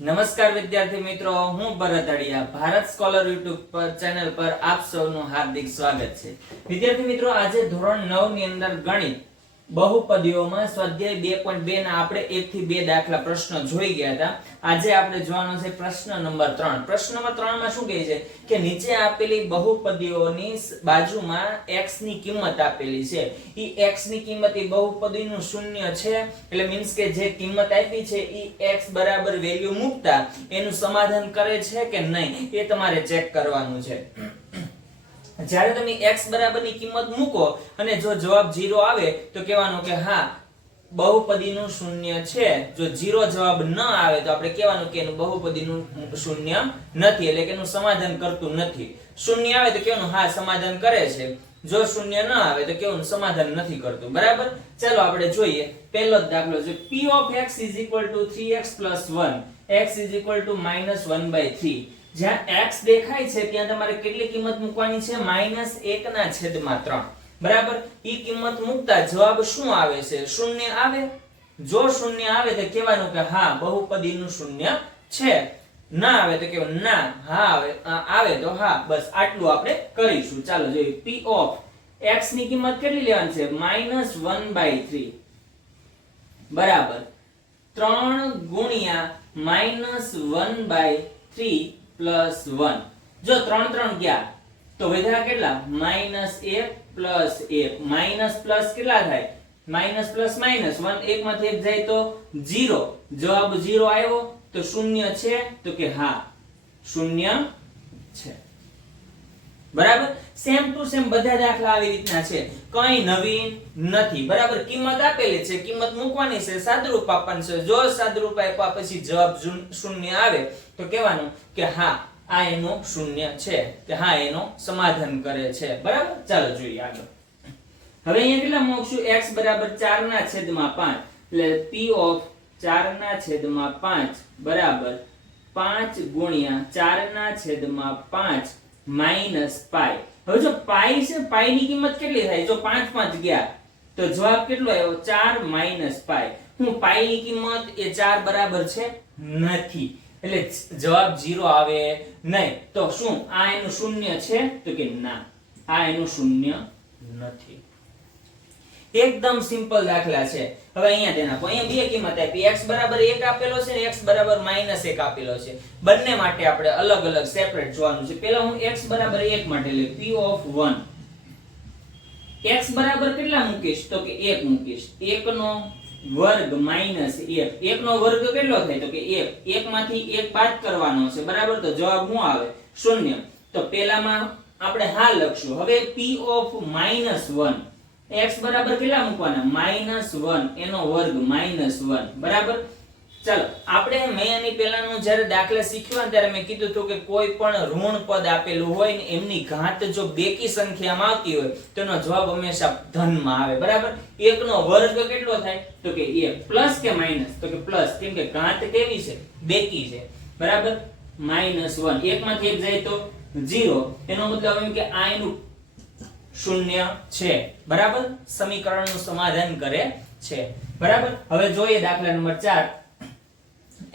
નમસ્કાર વિદ્યાર્થી મિત્રો, હું ભરત અડિયા ભારત સ્કોલર યુટ્યુબ પર ચેનલ પર આપ સૌનું હાર્દિક સ્વાગત છે. વિદ્યાર્થી મિત્રો, આજે ધોરણ 9 ની અંદર ગણિત બહુપદીઓમાં સ્વાધ્યાય 2.2 ના આપણે 1 થી 2 દાખલા પ્રશ્નો જોઈ ગયા હતા. આજે આપણે જોવાનો છે પ્રશ્ન નંબર 3. પ્રશ્ન નંબર 3 માં શું કહે છે કે નીચે આપેલી બહુપદીઓની બાજુમાં x ની કિંમત આપેલી છે. ઈ x ની કિંમત એ બહુપદીનું શૂન્ય છે, એટલે મીન્સ કે જે કિંમત આપી છે ઈ x બરાબર વેલ્યુ મૂકતા એનું સમાધાન કરે છે કે નહીં એ તમારે ચેક કરવાનું છે. જ્યારે તમે x બરાબરની કિંમત મૂકો અને જો જવાબ 0 આવે તો કહેવાનું કે હા બહુપદીનું શૂન્ય છે. જો 0 જવાબ ન આવે તો આપણે કહેવાનું કે એનું બહુપદીનું શૂન્ય નથી, એટલે કે એનું સમાધાન કરતું નથી. શૂન્ય આવે તો કહેવાનું હા સમાધાન કરે છે, જો શૂન્ય ન આવે તો કહેવાનું સમાધાન નથી કરતું. બરાબર, ચાલો આપણે જોઈએ. પહેલો જ દાખલો છે p of x is equal to 3x plus 1, x is equal to -1/3. જ્યાં x દેખાય છે ત્યાં તમારે કેટલી કિંમત મૂકવાની છે? -1/3. બરાબર, ઈ કિંમત મૂકતા જવાબ શું આવે છે? શૂન્ય આવે. જો શૂન્ય આવે તો કહેવાનું કે હા બહુપદીનું શૂન્ય છે. ના આવે તો કહેવાનું ના, હા આવે તો હા. બસ આટલું આપણે કરીશું. ચાલો જોઈએ. p of x ની કિંમત કેટલી લેવાની છે? -1/3 બરાબર 3 ગુણ્યા -1/3 પ્લસ 1. જો 3 3 ગયા તો વધ્યા કેટલા? -1 પ્લસ 1. માઈનસ પ્લસ કેટલા થાય? માઈનસ પ્લસ માઈનસ 1 એક માંથી એક જાય તો 0. જવાબ 0 આવ્યો તો શૂન્ય છે તો કે હા શૂન્ય છે. બરાબર, સેમ ટુ સેમ બધા દાખલા આવી રીતના છે, કઈ નવીન નથી. બરાબર, કિંમત આપેલી છે, કિંમત મૂકવાની છે, સાદુરૂપ આપવાનું છે. જો સાદુરૂપ આપ્યા પછી જવાબ શૂન્ય આવે તો કહેવાનું કે હા આ એનો શૂન્ય છે, કે હા એનો સમાધાન કરે છે. બરાબર, ચાલો જોઈએ આગળ. હવે અહીંયા કેટલા મૂકશું? x બરાબર 4/5, એટલે p of 4/5 બરાબર 5 ગુણ્યા 4/5 માઈનસ પાઈ. હવે જો પાઈ છે, પાઈ ની કિંમત કેટલી થાય? જો 5 5 ગયા તો જવાબ કેટલો આવ્યો? 4 માઈનસ પાઈ. હું પાઈ ની કિંમત એ 4 બરાબર છે નથી, એટલે જવાબ 0 આવે નહીં. તો શું આ એનું શૂન્ય છે? તો કે ના આ એનું શૂન્ય નથી. એકદમ સિમ્પલ દાખલા છે. હવે અહીંયા ધ્યાન આપો, અહીંયા બે કિંમત આપી, x બરાબર 1 આપેલો છે ને x બરાબર -1 આપેલો છે. બંને માટે આપણે અલગ અલગ સેપરેટ જોવાનું છે. પહેલા હું x બરાબર 1 માટે લે p of 1. x બરાબર કેટલા મૂકીશ? તો કે 1 મૂકીશ. 1 નો વર્ગ -1. 1 નો વર્ગ કેટલો થાય? તો કે 1. 1 માંથી 1 બાદ કરવાનો છે. બરાબર, તો જવાબ શું આવે? શૂન્ય. તો પહેલામાં આપણે હા લખશું. હવે p of -1, x બરાબર કેટલા મૂકવાના? -1 એનો વર્ગ -1. બરાબર, ચાલો આપણે મેં આની પહેલાનું જ્યારે દાખલા શીખ્યો ત્યારે મેં કીધું હતું કે કોઈ પણ ઋણ પદ આપેલું હોય ને એમની ઘાત જો બેકી સંખ્યામાં આવતી હોય તો એનો જવાબ હંમેશા ધનમાં આવે. બરાબર, 1 નો વર્ગ કેટલો થાય? તો કે 1. પ્લસ કે માઈનસ? તો કે પ્લસ, કેમ કે ઘાત કેવી છે? બેકી છે. બરાબર, -1 એક માંથી એક જાય તો 0. એનો મતલબ એમ કે આ એનું શૂન્ય છે. બરાબર, સમીકરણનું સમાધાન કરે છે. બરાબર, હવે જોઈએ દાખલા નંબર 4.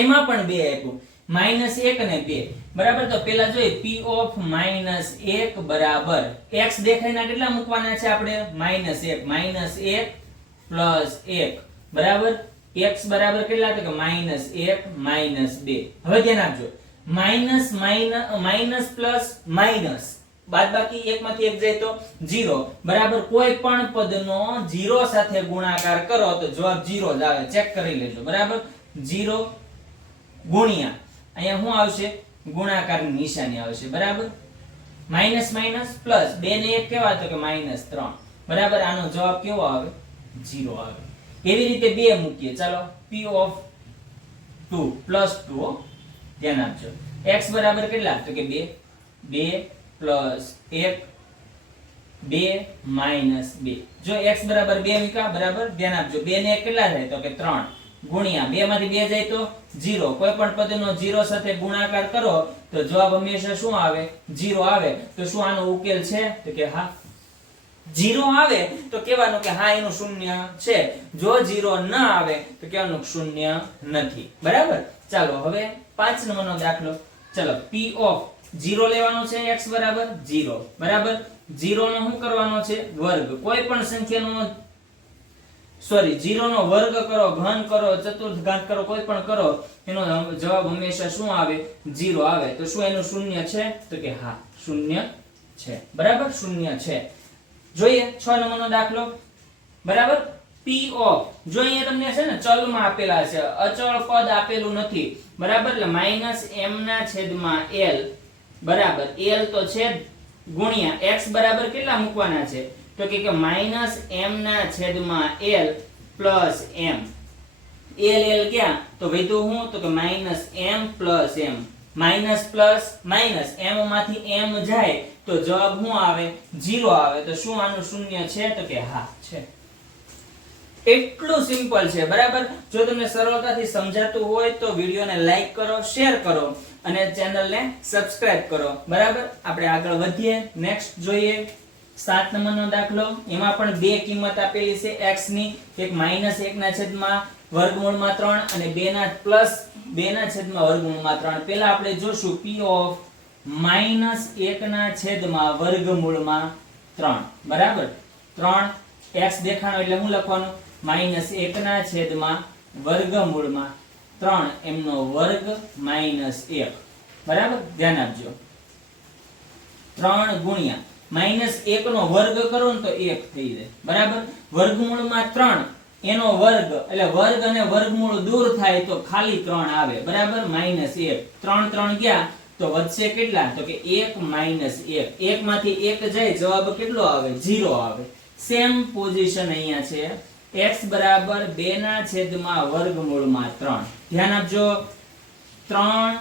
એમાં પણ 2 આપ્યું, -1 ને 2. બરાબર, તો પહેલા જોઈએ p of -1 બરાબર x દેખાયના કેટલા મૂકવાના છે આપણે? -1 પ્લસ 1. બરાબર, x બરાબર કેટલા? તો કે -1 -2. હવે ધ્યાન આપજો, માઈનસ પ્લસ માઈનસ બાદબાકી એક માંથી એક જાય તો 0. બરાબર, કોઈ પણ પદનો 0 સાથે ગુણાકાર કરો તો જવાબ 0 જ આવે. ચેક કરી લેજો. બરાબર, 0 ગુણ્યા અહીંયા શું આવશે? ગુણાકારની નિશાની આવશે. બરાબર, માઈનસ માઈનસ પ્લસ 2 ને 1 કેવા? તો કે -3. બરાબર, આનો જવાબ કેવો આવે? 0 આવે. એવી રીતે 2 મૂકીએ. ચાલો p of 2 +2 ધ્યાન આપજો. x બરાબર કેટલા? તો કે 2 પ્લસ 1 2 -2. જો x બરાબર 2 મૂકા. બરાબર, ધ્યાન આપજો. 2 ને 1 કેટલા થાય? તો કે 3 ગુણ્યા 2 માંથી 2 જાય તો 0. કોઈ પણ પદનો 0 સાથે ગુણાકાર કરો તો જવાબ હંમેશા શું આવે? 0 આવે. તો શું આનો ઉકેલ છે? તો કે હા 0 આવે તો કહેવાનું કે હા એનું શૂન્ય છે. જો 0 ન આવે તો કહેવાનું શૂન્ય નથી. બરાબર, ચાલો હવે 5 નંબરનો દાખલો. ચલો p ઓફ 0 લેવાનો છે x બરાબર 0 બરાબર 0 નો શું કરવાનો છે વર્ગ. કોઈ પણ સંખ્યાનો સોરી 0 નો વર્ગ કરો, ઘન કરો, ચતુર્થ ઘાત કરો, કોઈ પણ કરો એનો જવાબ હંમેશા શું આવે 0 આવે. તો શું એનું શૂન્ય છે તો કે હા શૂન્ય છે બરાબર શૂન્ય છે. જોઈએ 6 નંબરનો દાખલો બરાબર p ઓફ જો અહીંયા તમને છે ને ચલમાં આપેલા છે, અચળ પદ આપેલું નથી બરાબર. એટલે -m ના છેદમાં l બરાબર l તો છે ગુણ્યા x બરાબર કેટલા મૂકવાના છે તો કે -m ના છેદમાં l પ્લસ m. l ક્યાં તો વધ્યું હું તો કે -m plus m. Minus plus minus m માંથી m જાય તો જવાબ શું આવે 0 આવે. તો શું આનું શૂન્ય છે તો કે હા છે. એટલું સિમ્પલ છે બરાબર. જો તમને સરળતાથી સમજાતું હોય તો વિડિયોને લાઈક કરો, શેર કરો અને ચેનલને સબસ્ક્રાઇબ કરો બરાબર. આપણે આગળ વધીએ. નેક્સ્ટ જોઈએ 7 નંબરનો દાખલો. એમાં પણ બે કિંમત આપેલી છે x ની, એક -1 ના છેદમાં વર્ગમૂળમાં 3 અને 2 ના પ્લસ 2 ના છેદમાં વર્ગમૂળમાં 3. પહેલા આપણે જોશું p ઓફ -1 ના છેદમાં વર્ગમૂળમાં 3 બરાબર. 3 x દેખાણો એટલે શું લખવાનું -1 ના છેદમાં વર્ગમૂળમાં 3 એમનો વર્ગ -1 બરાબર. ધ્યાન આપજો 3 ગુણ્યા -1 નો વર્ગ કરો ને તો 1 થઈ જાય બરાબર. વર્ગમૂળમાં 3 એનો વર્ગ એટલે વર્ગ અને વર્ગમૂળ દૂર થાય તો ખાલી 3 આવે બરાબર. -1 3 3 ગયા તો વધશે કેટલા તો કે 1 -1. 1 માંથી 1 જાય જવાબ કેટલો આવે 0 આવે. સેમ પોઝિશન અહીંયા છે. x બરાબર 2 ના છેદમાં વર્ગમૂળમાં 3. ધ્યાન આપજો 3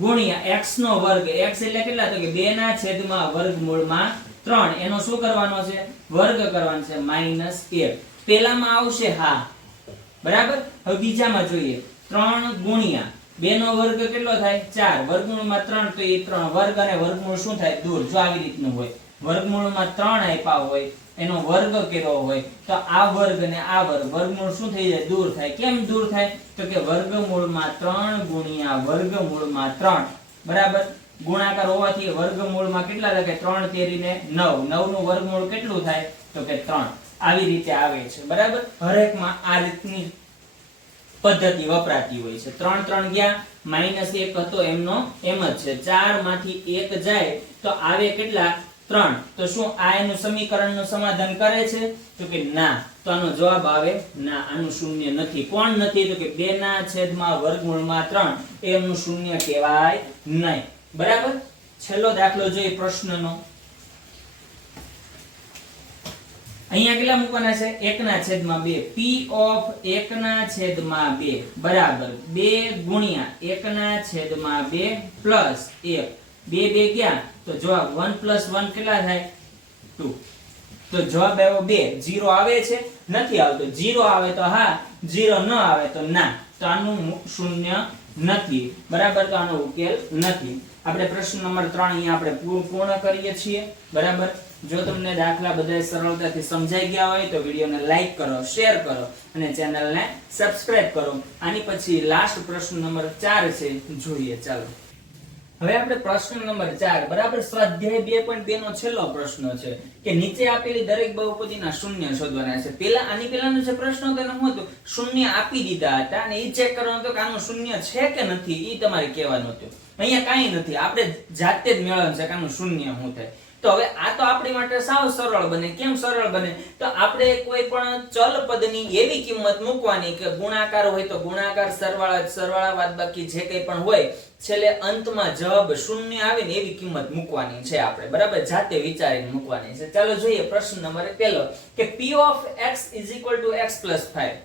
ગુણ્યા x નો વર્ગ. x એટલે કેટલા તો કે 2 ના છેદમાં વર્ગમૂળમાં 3 એનો શું કરવાનો છે વર્ગ કરવાનો છે -1. પહેલામાં આવશે હા બરાબર. હવે બીજામાં જોઈએ 3 ગુણ્યા 2 નો વર્ગ કેટલો થાય 4 વર્ગમૂળમાં 3 તો એ 3 વર્ગ અને વર્ગમૂળ શું થાય દૂર. જો આવી રીતનું હોય વર્ગમૂળમાં 3 આપ્યા હોય એનો વર્ગ કર્યો હોય તો આ વર્ગ અને આ વર્ગ વર્ગમૂળ શું થઈ જાય દૂર થાય. કેમ દૂર થાય તો કે વર્ગમૂળમાં 3 ગુણ્યા વર્ગમૂળમાં 3 બરાબર. ગુણાકાર હોવાથી વર્ગમૂળમાં કેટલા લખાય 3 તેરીને 9. 9 નું વર્ગમૂળ કેટલું થાય તો કે 3. આવી રીતે આવે છે બરાબર. હરેકમાં આ રીતની પદ્ધતિ વપરાતી હોય છે. 3 3 ગયા -1 હતો એમનો એમ જ છે. 4 માંથી 1 જાય તો આવે કેટલા 3. તો શું આ એનું સમીકરણનું સમાધાન કરે છે તો કે ના. તો આનો જવાબ આવે ના આનું શૂન્ય નથી. કોણ નથી તો કે 2 ના છેદમાં વર્ગમૂળમાં 3 એમનું શૂન્ય કહેવાય નહીં બરાબર. છેલ્લો દાખલો જોઈએ પ્રશ્નનો. અહીંયા કેટલા મૂકવાના છે 1 ના છેદમાં 2. p ઓફ 1 ના છેદમાં 2 બરાબર 2 ગુણ્યા 1 ના છેદમાં 2 પ્લસ 1. 2 2 ગયા તો જવાબ 1 + 1 કેટલા થાય 2. તો જવાબ આવ્યો 2. 0 આવે છે નથી આવતો. 0 આવે તો હા, 0 ન આવે તો ના. તો આનું શૂન્ય નથી બરાબર. તો આનો ઉકેલ નથી. આપણે પ્રશ્ન નંબર 3 અહીંયા આપણે પૂર્ણ કરીએ છીએ બરાબર. જો તમને દાખલા બધા સરળતાથી સમજાઈ ગયા હોય તો વિડિયોને લાઈક કરો, શેર કરો અને ચેનલને સબસ્ક્રાઇબ કરો. આની પછી લાસ્ટ પ્રશ્ન નંબર 4 છે જોઈએ. ચાલો હવે આપણે પ્રશ્ન નંબર 4 બરાબર સ્વાધ્યાય 2.2 નો છેલ્લો પ્રશ્ન છે કે નીચે આપેલી દરેક બહુપદીના શૂન્ય શોધવાના છે. આની પહેલાનો જે પ્રશ્ન હતો એનું શું હતું શૂન્ય આપી દીધા હતા અને એ ચેક કરવાનું હતું કે આનું શૂન્ય છે કે નથી એ તમારે કહેવાનું હતું. અહીંયા કાંઈ નથી, આપણે જાતે જ મેળવવાનું છે કે આનું શૂન્ય શું થાય. તો હવે આ તો આપણી માટે સાવ સરળ બને. કેમ સરળ બને તો આપણે કોઈ પણ ચલ પદની એવી કિંમત મૂકવાની કે ગુણાકાર હોય તો ગુણાકાર, સરવાળા બાદબાકી જે કંઈ પણ હોય છેલ્લે અંતમાં જવાબ શૂન્ય આવે ને એવી કિંમત મૂકવાની છે આપણે બરાબર. જાતે વિચારીને મૂકવાની છે. ચાલો જોઈએ પ્રશ્ન નંબર 1 કે p of x = x + 5.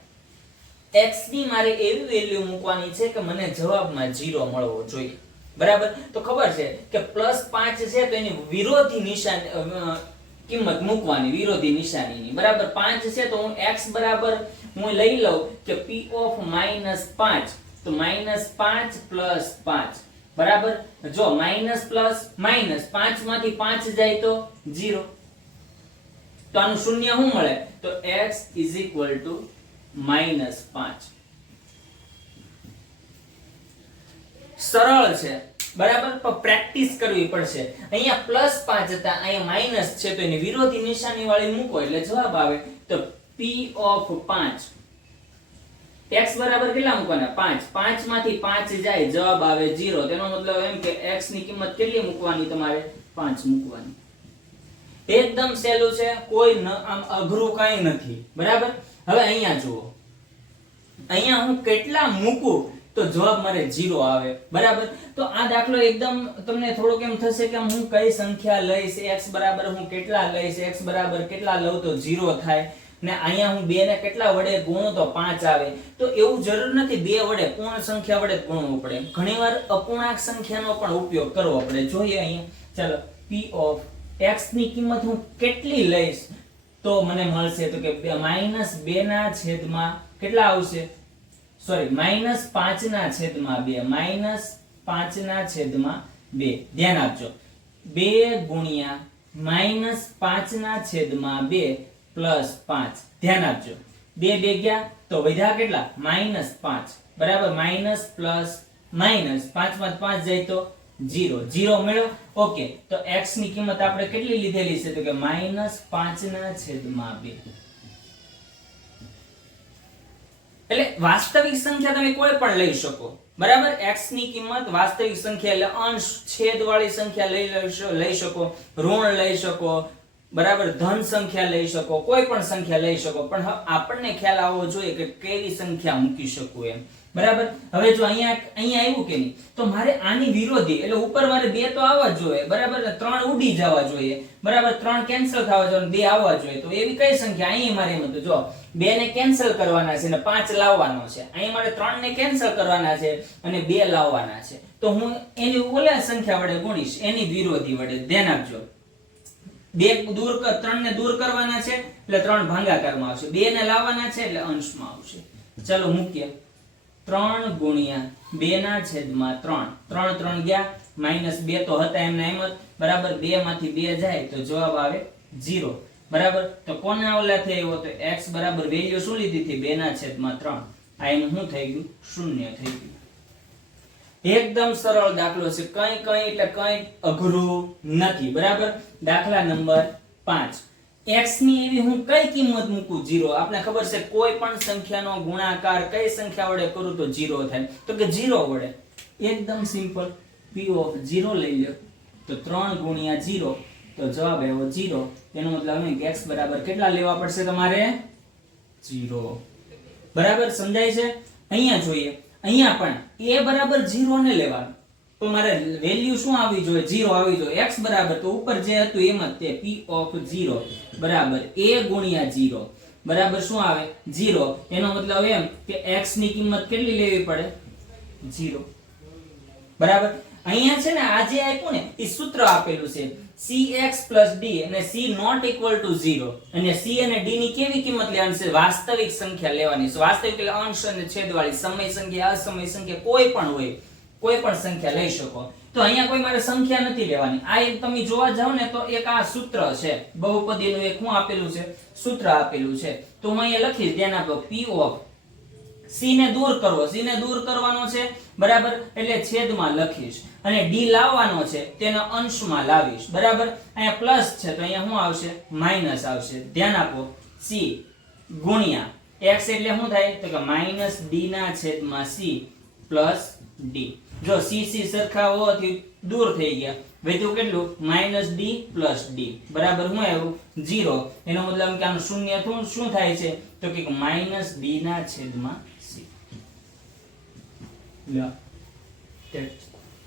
x ની મારે એવી વેલ્યુ મૂકવાની છે કે મને જવાબમાં 0 મળવો જોઈએ બરાબર. તો ખબર છે કે +5 છે તો એની વિરોધી નિશાની કિંમત મૂકવાની, વિરોધી નિશાનીની બરાબર. 5 છે તો હું x બરાબર હું લઈ લઉં કે p ઓફ -5 તો -5 + 5 બરાબર. જો માઈનસ પ્લસ માઈનસ 5 માંથી 5 જાય તો 0. તો આનું શૂન્ય શું મળે તો x = -5. સરળ છે બરાબર, પણ પ્રેક્ટિસ કરવી પડશે. અહીંયા +5 હતા, અહીંયા માઈનસ છે, તો એની વિરોધી નિશાની વાળી મૂકો એટલે જવાબ આવે. તો P5 x બરાબર કેટલા મૂકવાના? 5. 5 માંથી 5 જાય, જવાબ આવે 0. તેનો મતલબ એમ કે x ની કિંમત કેટલી મૂકવાની? તમારે 5 મૂકવાની. એકદમ સહેલું છે, કોઈ આમ અઘરું કાઈ નથી બરાબર. હવે અહીંયા જુઓ, અહીંયા હું કેટલા મૂકું તો જવાબ મારે 0 આવે બરાબર. તો આ દાખલો એકદમ તમને થોડોક એમ થશે કે હું કઈ સંખ્યા લઈશ, x બરાબર હું કેટલા લઈશ, x બરાબર કેટલા લઉં તો 0 થાય, ને અહીંયા હું 2 ને કેટલા વડે ગુણું તો 5 આવે. તો એવું જરૂર નથી 2 વડે, પૂર્ણ સંખ્યા વડે ગુણવું પડે. ઘણીવાર અપૂર્ણાંક સંખ્યાનો પણ ઉપયોગ કરવો પડે. જોઈએ અહીંયા, ચાલો p ઓફ x ની કિંમત હું કેટલી લઈશ તો મને મળશે તો કે -2 ના છેદમાં કેટલા આવશે? સોરી, -5 ના છેદમાં 2, -5 ના છેદમાં 2. ધ્યાન આપજો, 2 ગુણ્યા -5 ના છેદમાં 2 પ્લસ 5. ધ્યાન આપજો, 2 2 ગયા તો વધ્યા કેટલા? -5 બરાબર. માઈનસ પ્લસ માઈનસ, 5 માં 5 જાય તો 0. 0 મળ્યો. ઓકે, તો x ની કિંમત આપણે કેટલી લીધેલી છે તો કે -5 ના છેદમાં 2. એટલે વાસ્તવિક સંખ્યા તમે કોઈ પણ લઈ શકો બરાબર. x ની કિંમત વાસ્તવિક સંખ્યા એટલે અંશ છેદ વાળી સંખ્યા લઈ શકો, ઋણ લઈ શકો બરાબર, ધન સંખ્યા લઈ શકો, કોઈ પણ સંખ્યા લઈ શકો, પણ આપણને ખ્યાલ આવવો જોઈએ કે કેવી સંખ્યા મૂકી શકું એમ બરાબર. હવે જો અહીંયા આવ્યું કે નહીં, તો મારે આની વિરોધી એટલે ઉપર મારે 2 તો આવવા જોઈએ બરાબર, 3 ઉડી જવા જોઈએ બરાબર, 3 કેન્સલ થવા જોઈએ, 2 આવવા જોઈએ. તો એવી કઈ સંખ્યા? અહીંયા મારે એમ હતું, જો 2 ને કેન્સલ કરવાના છે અને 5 લાવવાનો છે. અહીંયા મારે 3 ને કેન્સલ કરવાના છે અને 2 લાવવાના છે. તો હું એની ઓલા સંખ્યા વડે ગુણીશ, એની વિરોધી વડે. ધ્યાન આપજો, 3 ને દૂર કરવાના છે એટલે 3 ભાગાકારમાં આવશે, 2 ને લાવવાના છે એટલે અંશમાં આવશે. ચલો મૂકીએ, 3 ગુણ્યા 2 ના છેદમાં 3. 3 3 ગયા, -2 તો હતા એમના એમ જ બરાબર. 2 માંથી 2 જાય તો જવાબ આવે 0 બરાબર. તો કોના ઓલા થઈ આવ્યો? તો x બરાબર વેલ્યુ શું લીધી હતી? 2 ના છેદમાં 3. આ એનું શું થઈ ગયું? 0 થઈ ગયું. એકદમ સરળ દાખલો છે, કઈ એટલે કઈ અઘરું નથી બરાબર. દાખલા નંબર 5. x ની એવી હું કઈ કિંમત મૂકું? 0. આપણે ખબર છે કોઈ પણ સંખ્યાનો ગુણાકાર કઈ સંખ્યા વડે કરું તો 0 થાય, તો કે 0 વડે. એકદમ સિમ્પલ, p ઓફ 0 લઈ લ્યો તો 3 ગુણ્યા 0 તો જવાબ આવ્યો 0. એનો મતલબ એ કે x બરાબર કેટલા લેવા પડશે તમારે? 0 બરાબર. સમજાય છે? અહીંયા જોઈએ, અહીંયા પણ a બરાબર 0 ને લેવાનું, તો મારે વેલ્યુ શું આવી જોઈએ? 0 આવી જોઈએ. x બરાબર તો ઉપર જે હતું એમ જ, તે p ઓફ 0 બરાબર a ગુણ્યા 0 બરાબર શું આવે? 0. એનો મતલબ એમ કે x ની કિંમત કેટલી લેવી પડે? 0 બરાબર. અહીંયા છે ને આ જે આપ્યું ને એ સૂત્ર આપેલું છે cx + d અને c not equal to 0. અને c અને d ની કેવી કિંમત લેવાની છે? વાસ્તવિક સંખ્યા લેવાની છે. વાસ્તવિક એટલે અંશ અને છેદ વાળી. સમય સંખ્યા, અસમય સંખ્યા કોઈ પણ હોય, કોઈ પણ સંખ્યા લઈ શકો. તો અહીંયા કોઈ મારે સંખ્યા નથી લેવાની. આ એક તમે જોવા જાવ ને તો એક આ સૂત્ર છે, બહુપદીનું એક શું આપેલું છે? સૂત્ર આપેલું છે. તો હું અહીંયા લખીશ, ધ્યાન આપો, p ઓફ c ને દૂર કરવો, c ને દૂર કરવાનો છે બરાબર, એટલે છેદમાં લખીશ, અને d લાવવાનો છે તેનો અંશમાં લાવીશ બરાબર. અહીંયા પ્લસ છે તો અહીંયા શું આવશે? માઈનસ આવશે. ધ્યાન આપો, c ગુણ્યા x એટલે શું થાય? તો કે -d ના છેદમાં c પ્લસ d. જો c c સરખા હોવાથી દૂર થઈ ગયા, વધ્યું કેટલું? -d પ્લસ d બરાબર શું આવ્યું? 0. એનો મતલબ કે આનું શૂન્ય શું થાય છે? તો કે -d ના છેદમાં c. લો,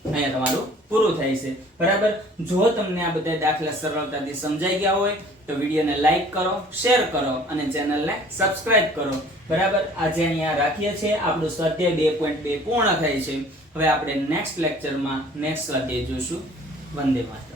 અહીંયા તમારું પૂરું થાય છે બરાબર. જો તમને આ બધા દાખલા સરળતાથી સમજાઈ ગયા હોય તો વિડીયોને લાઈક કરો, શેર કરો અને ચેનલને સબસ્ક્રાઇબ કરો બરાબર. આજે અહીંયા રાખીએ છીએ, આપણું સ્વાધ્યાય 2.2 પૂર્ણ થાય છે. હવે આપણે નેક્સ્ટ લેક્ચરમાં નેક્સ્ટ સ્વાધ્યાય જોઈશું. વંદે માતરમ.